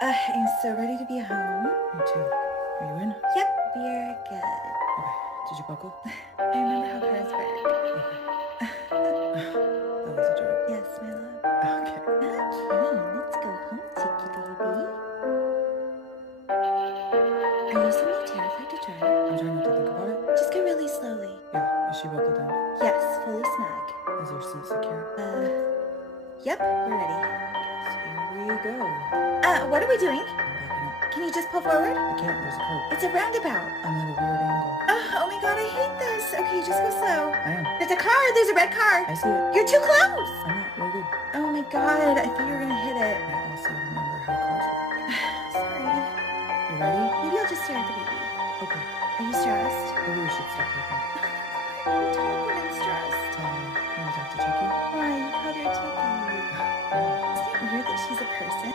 I'm so ready to be home. Me too. Are you in? Yep, we're good. Okay. Did you buckle? I remember how cars work. Okay. That was a joke. Yes, my love. Okay. Okay, let's go home, Tiki baby. Are you suddenly terrified to drive? I'm trying not to think about it. Just go really slowly. Yeah. Is she buckled down? Yes, fully snug. Is your seat secure? Yep, we're ready. Here we go. What are we doing? I'm backing up. Can you just pull forward? I can't. There's a curb. It's a roundabout. I'm at a weird angle. Oh my god, I hate this. Okay, just go slow. I am. There's a car. There's a red car. I see it. You're too close. I'm not. We're good. Oh my god, I thought you were gonna hit it. I also remember how cars work. Sorry. You ready? Maybe I'll just stare at the baby. Okay. Are you stressed? Maybe we should stop talking. I'm talking when I'm stressed. Can we talk to Chucky? Why? You called her Chicky. Yeah. Isn't it weird that she's a person?